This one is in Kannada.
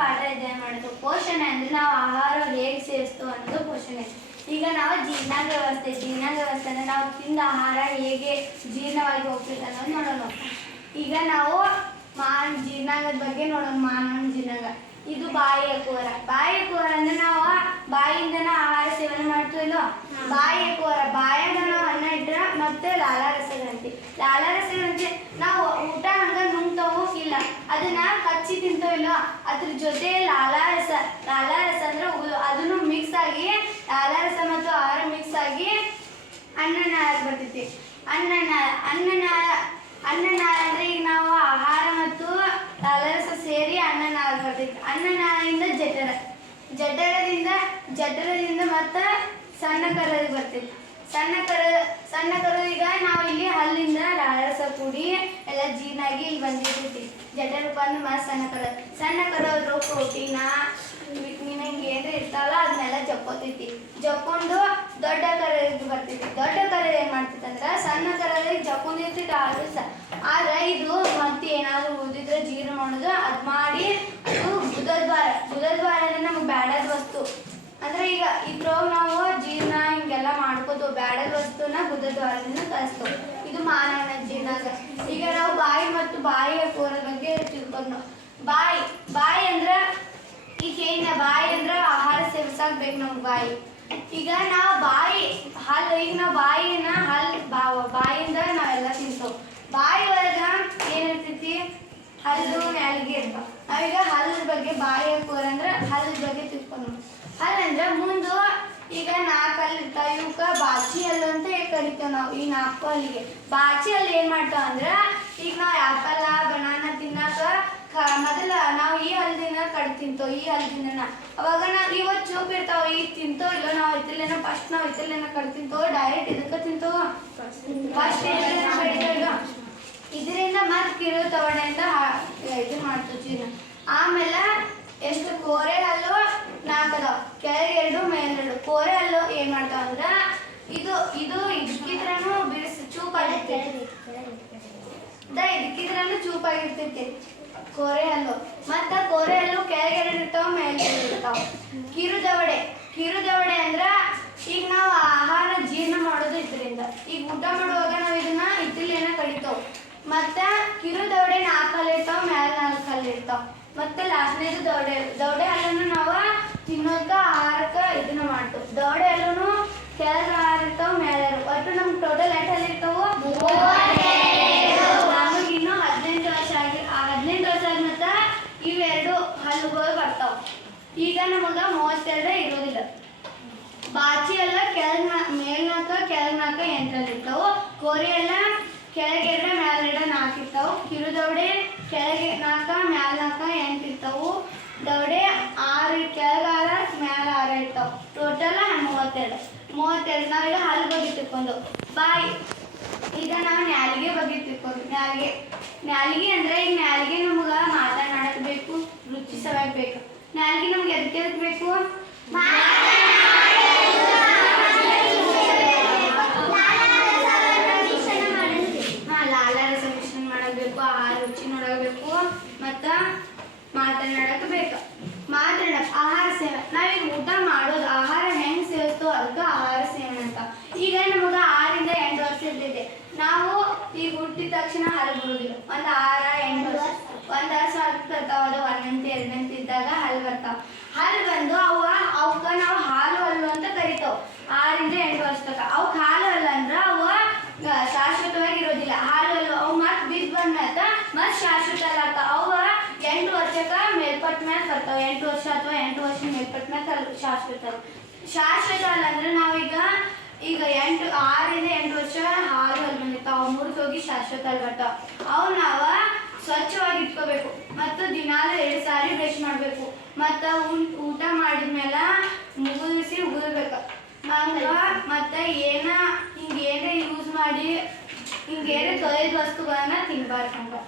ಪಾಠ ಅಧ್ಯಯನ ಮಾಡೋದು ಪೋಷಣೆ ಅಂದ್ರೆ ನಾವು ಆಹಾರ ಹೇಗೆ ಸೇರಿಸ್ತು ಅನ್ನೋದು ಪೋಷಣೆ. ಈಗ ನಾವು ಜೀರ್ಣಾಂಗ ವ್ಯವಸ್ಥೆ ಜೀರ್ಣಾಂಗ ವ್ಯವಸ್ಥೆ ಅಂದ್ರೆ ನಾವು ತಿಂದ ಆಹಾರ ಹೇಗೆ ಜೀರ್ಣವಾಗಿ ಹೋಗ್ತೈತೆ ಅನ್ನೋದು ನೋಡೋಣ. ಈಗ ನಾವು ಮಾನ್ ಜೀರ್ಣಾಂಗದ ಬಗ್ಗೆ ನೋಡೋಣ. ಮಾನವನ ಜೀರ್ಣಾಂಗ. ಇದು ಬಾಯಿಯ ಕೋರ ಬಾಯಿಯ ಕೋರ ಅಂದ್ರೆ ನಾವು ಬಾಯಿಯಿಂದನ ಆಹಾರ ಸೇವನೆ ಮಾಡ್ತೀವಲ್ಲ ಬಾಯಿಯ ಕೋರ ಬಾಯಿ ಮತ್ತೆ ಲಾಲಾರಸ ಗ್ರಂಥಿ ಲಾಲಾರಸ ನಾವು ಊಟ ಹಂಗ ಇಲ್ಲ ಅದನ್ನ ತಿಂತೋ ತಿಂತಾವಿಲ್ಲ ಅದ್ರ ಜೊತೆ ಲಾಲಾರಸ. ಲಾಲಾರಸ ಅಂದ್ರೆ ಅದನ್ನು ಮಿಕ್ಸ್ ಆಗಿ, ಲಾಲಾರಸ ಮತ್ತು ಆಹಾರ ಮಿಕ್ಸ್ ಆಗಿ ಅನ್ನನಾಳ ಬರ್ತೈತಿ ಅನ್ನನಾಳ ಅನ್ನನಾಳ ಅನ್ನನಾಳ ಅಂದ್ರೆ ಈಗ ನಾವು ಆಹಾರ ಮತ್ತು ಲಾಲಾರಸ ಸೇರಿ ಅನ್ನನಾಳ ಬರ್ತೈತಿ ಅನ್ನನಾರಿಂದ ಜಠರ. ಜಠರದಿಂದ ಜಠರದಿಂದ ಮತ್ತೆ ಸಣ್ಣ ಕರದಿ ಬರ್ತೈತಿ. ಸಣ್ಣ ಕರ, ಸಣ್ಣ ಕರದಿಗ ನಾವು ಇಲ್ಲಿ ಹಲ್ಲಿಂದ ರಸ ಕೂಡಿ ಎಲ್ಲ ಜೀನಾಗಿ ಇಲ್ಲಿ ಬಂದಿರ್ತೈತಿ ರೂಪ ಬಂದು ಮತ್ತೆ ಸಣ್ಣ ಕರ. ಸಣ್ಣ ಕರೋದ್ರು ಪ್ರೋಟೀನ ವಿಟಮಿನ್ ಹಿಂಗೆ ಏನ್ರ ಇರ್ತಾವಲ್ಲ ಅದನ್ನೆಲ್ಲ ಜಕ್ಕೋತೈತಿ ಜಪ್ಕೊಂಡು ದೊಡ್ಡ ಕರರಿಗೆ ಬರ್ತೈತಿ ದೊಡ್ಡ ಕರ ಏನು ಮಾಡ್ತೈತಿ ಅಂದ್ರೆ ಸಣ್ಣ ಕರದಿಗೆ ಜಪ್ಕೊಂಡಿರ್ತೈತಿ ಆದ್ರೂ ಸಹ ಆದ್ರೆ ಇದು ಮತ್ತೆ ಏನಾದರೂ ಊದಿದ್ರೆ ಜೀರ್ಣ ಮಾಡೋದು, ಅದ್ ಮಾಡಿ ಅದು ಬುಧದ್ವಾರ. ಬುಧದ್ವಾರ ಅಂದ್ರೆ ನಮ್ಗೆ ಬ್ಯಾಡದ ವಸ್ತು. ಅಂದ್ರೆ ಈಗ ಇದ್ರೊಳಗೆ ನಾವು ಜೀರ್ಣ ಹಿಂಗೆಲ್ಲ ಮಾಡ್ಕೋದು, ಬ್ಯಾಡದ ವಸ್ತುನ ಬುಧದ್ವಾರದಿಂದ ಕಲಿಸ್ತೇವೆ ಇದು ಮಾನವನ ಜೀರ್ಣಾಂಗ ಈಗ ನಾವು ಬಾಯಿ ಮತ್ತು ಬಾಯಿಯ ಕೋರ ಬಗ್ಗೆ ತಿಳ್ಕೊಂಡು. ಬಾಯಿ ಬಾಯಿ ಅಂದ್ರೆ ಈಗ ಏನ ಬಾಯಿ ಅಂದ್ರೆ ಆಹಾರ ಸೇವಿಸಾಗ್ಬೇಕು ನಮ್ಗೆ ಬಾಯಿ. ಈಗ ನಾವು ಬಾಯಿ ಹಲ್ಲು ಈಗ ನಾವು ಬಾಯಿನ ಹಲ್, ಬಾ- ಬಾಯಿಂದ ನಾವೆಲ್ಲ ತಿಂತೇವೆ ಬಾಯಿ ಒಳಗೆ ಏನಿರ್ತೈತಿ ಹಲ್ಲು ನಾಲಿಗೆ ಇರ್ತಾವ. ನಾವೀಗ ಹಲ್ಲದ ಬಗ್ಗೆ ಬಾಯಿಯ ಕೂರ ಅಂದ್ರೆ ಹಲ್ಲದ ಬಗ್ಗೆ ತಿಳ್ಕೊಂಡು ಹಲ್ಲಂದ್ರೆ ಮುಂದ ಈಗ ನಾಲ್ಕು ಹಲ್ಲು ಇರ್ತಾವ ಇವಕ್ಕ ಬಾಚಿ ಹಲ್ಲು ಅಂತ ಕರಿತೇವೆ ನಾವು ಈ ನಾಲ್ಕು ಅಲ್ಲಿಗೆ. ಬಾಚಿ ಅಲ್ಲಿ ಏನ್ ಮಾಡ್ತಾವ ಅಂದ್ರ, ಈಗ ನಾವು ಆಪಲ್ ಬನಾನ ತಿನ್ನಾಕ ಮೊದಲ ನಾವು ಈ ಹಲ್ದಿನ ಕಡ್ ತಿಂತೋ ಈ ಹಲ್ದಿನ ಅವಾಗ ನಾವು ಇವತ್ತು ಚೂಪ್ ಇರ್ತಾವ ಈಗ ತಿಂತೋ ಇಲ್ಲ ನಾವು ಇತ್ತಲೇನ ಫಸ್ಟ್ ನಾವು ಇತ್ತಲೇನ ಕಡ್ ತಿಂತೋ? ಡೈರೆಕ್ಟ್ ಇದಕ್ಕ ತಿಂತೋ ಫಸ್ಟ್ ಇದರಿಂದ ಮತ್ತೆ ಕಿರು ತವಡೆಯಿಂದ ಹಾ- ಇದು ಮಾಡ್ತೀನಿ ಆಮೇಲೆ ಎಷ್ಟು ಕೋರೆ ಹಲ್ಲು ನಾಲ್ಕು ಅದಾವ ಕೆಳಗೆ ಎರಡು ಮೇಲೆರಡು ಕೋರೆ ಹಲ್ಲು ಏನ್ ಮಾಡ್ತಾವ ಅಂದ್ರ ಇದು ಇದು ಇದಕ್ಕಿದ್ರನು ಬಿಡಿಸಿ ಇದಕ್ಕಿದ್ರನು ಚೂಪಾಗಿರ್ತೈತಿ. ಕೋರೆ ಹಲ್ಲು ಮತ್ತ ಕೋರೆ ಹಲ್ಲು ಕೆಳಗೆ ಎರಡು ಇರ್ತಾವ ಮೇಲೆ ಇರ್ತಾವ. ಕಿರು ದವಡೆ ಕಿರು ದವಡೆ ಅಂದ್ರ ಈಗ ನಾವು ಆಹಾರ ಜೀರ್ಣ ಮಾಡೋದು ಇದರಿಂದ. ಈಗ ಊಟ ಮಾಡುವಾಗ ನಾವು ಇದನ್ನ ಇತ್ತಿಲೇನ ಕಡಿತಾವ್. ಮತ್ತ ಕಿರು ದವಡೆ ನಾಲ್ಕು ಹಲ್ಲು ಇರ್ತಾವ ಮ್ಯಾಲ ನಾಲ್ಕು ಇರ್ತಾವ. ಮತ್ತೆ ಲಾಸ್ಟ್ನೇದು ದವಡೆ ದವಡೆ ಹಲ್ಲನ್ನು ನಾವು ತಿನ್ನೋಕ ಆಹಾರಕ್ಕ ಇದನ್ನ ಮಾಡ್ತೇವೆ ದವಡೆ ಹಲ್ಲುನು ಕೆಳಗೆ ಆಹಾರ ಇರ್ತಾವ ಮೇಲೆ ಒಟ್ಟು ನಮ್ಗೆ ಟೋಟಲ್ ಎಷ್ಟು ಹಲ್ಲು ಇರ್ತಾವು ನಮಗೆ ಇನ್ನೂ ಹದಿನೆಂಟು ವರ್ಷ ಆಗಿ ಆ ಹದಿನೆಂಟು ವರ್ಷ ಆದ ಮತ್ತ ಇವೆರಡು ಹಲ್ಲುಗಳು ಬರ್ತಾವ ಈಗ ನಮಗ ಮೂವತ್ತೆರಡ ಇರೋದಿಲ್ಲ. ಬಾಚಿ ಎಲ್ಲ ಕೆಳಗ್ ಮೇಲ್ನಾಕ ಕೆಳಗ್ನಾಕ ಎಂಟ್ರಲ್ಲಿರ್ತಾವ. ಕೋರಿ ಎಲ್ಲ ಕೆಳಗೆ ಎರಡ ಮ್ಯಾಲ ಎರಡ ನಾಲ್ಕು ಕಿರು ದವಡೆ ಕೆಳಗೆ ನಾಲ್ಕ ಮ್ಯಾಲ ನಾಲ್ಕ ಎಂಟು ಇರ್ತಾವು. ದೌಡೆ ಆರು, ಕೆಳಗೆ ಆರ, ಮ್ಯಾಲ ಆರ ಇರ್ತಾವ. ಟೋಟಲ್ ಮೂವತ್ತೆರಡು. ಮೂವತ್ತೆರಡು ನಾವೀಗ ಹಲ್ಲು ಬಗ್ಗೆ ತಿಳ್ಕೊಂಡು. ಬಾಯಿ. ಈಗ ನಾವು ನ್ಯಾಲಿಗೆ ಬಗ್ಗೆ ತಿಳ್ಕೊಂಡು. ನ್ಯಾಲಿಗೆ ನ್ಯಾಲಿಗೆ ಅಂದ್ರೆ ಈಗ ನ್ಯಾಲಿಗೆ ನಮಗೆ ಮಾತನಾಡಕ್ ಬೇಕು. ನ್ಯಾಲಿಗೆ ನಮ್ಗೆ ಎದಕ್ ಬೇಕು? ಲಾಲಾರಸ ಮಿಶ್ರಣ ಮಾಡಬೇಕು ಆಹಾರ ರುಚಿ ನೋಡಬೇಕು, ಮತ್ತು ಮಾತನಾಡಕ್ಕೆ ಬೇಕು. ಮಾತನಾಡಕ್ ಆಹಾರ ಸೇವೆ ನಾವೀಗ ಊಟ ಮಾಡೋದು, ಆಹಾರ ಹೆಂಗೆ ಸೇವಿಸ್ತೋ, ಅದಕ್ಕೆ ಆಹಾರ ಸೇವನೆ ಅಂತ. ಈಗ ನಮಗ ಆರಿಂದ ಎಂಟು ವರ್ಷ ಇದ್ದಿದೆ. ನಾವು ಈಗ ಹುಟ್ಟಿದ ತಕ್ಷಣ ಹಲ್ಲು ಒಂದು ಒಂದ್ ಆರ ಎಂಟು ವರ್ಷ ಒಂದ್ ವರ್ಷ ಹಲ್ಲು ಬರ್ತಾವ ಎರಡಂತೆ ಇದ್ದಾಗ ಹಲ್ ಬರ್ತಾವ. ಹಲ್ ಬಂದು ಅವ ಅವಕ್ಕ ನಾವು ಹಾಲು ಹಲ್ಲು ಅಂತ ಕರಿತಾವ್. ಆರಿಂದ ಎಂಟು ವರ್ಷ ತನಕ ಅವಕ್ ಹಾಲು ಹಲ್ಲು ಅಂದ್ರ ಅವ ಶಾಶ್ವತವಾಗಿ ಇರೋದಿಲ್ಲ ಹಾಲು ಹಲ್ಲು ಅವು ಮತ್ ಬಿದ್ದು ಬಂದ ಮತ್ ಶಾಶ್ವತ ಅಲ್ಲಾಕ ಅವ ಎಂಟು ವರ್ಷಕ್ಕ ಮೇಲ್ಪಟ್ಟ ಮ್ಯಾಲ ಬರ್ತಾವ. ಎಂಟು ವರ್ಷ ಅಥವಾ ಎಂಟು ವರ್ಷ ಮೇಲ್ಪಟ್ಟ ಮ್ಯಾಲ ಶಾಶ್ವತ ಶಾಶ್ವತ ಅಲ್ಲ ಅಂದ್ರೆ ನಾವೀಗ ಈಗ ಎಂಟು, ಆರಿಂದ ಎಂಟು ವರ್ಷ ಹಾಲು ಹಲ್ಲು ಬಂದಿರ್ತಾವ. ಅವು ಮುರಿದು ಹೋಗಿ ಶಾಶ್ವತ ಅಲ್ಲಿ ಬರ್ತಾವ. ಅವು ನಾವ ಮತ್ತು ಊಟ ಮಾಡಿದ್ಮೇಲೆ ಮುಗಿಸಿ ಉಗಿರ್ಬೇಕು ಹಂಗ ಮತ್ತೆ ಏನ ಹಿಂಗೆ ಏನೇ ಯೂಸ್ ಮಾಡಿ ಹಿಂಗ ಏನೇ ತೊಳೆದ ವಸ್ತುಗಳನ್ನ ತಿನ್ಬಾರ್ದು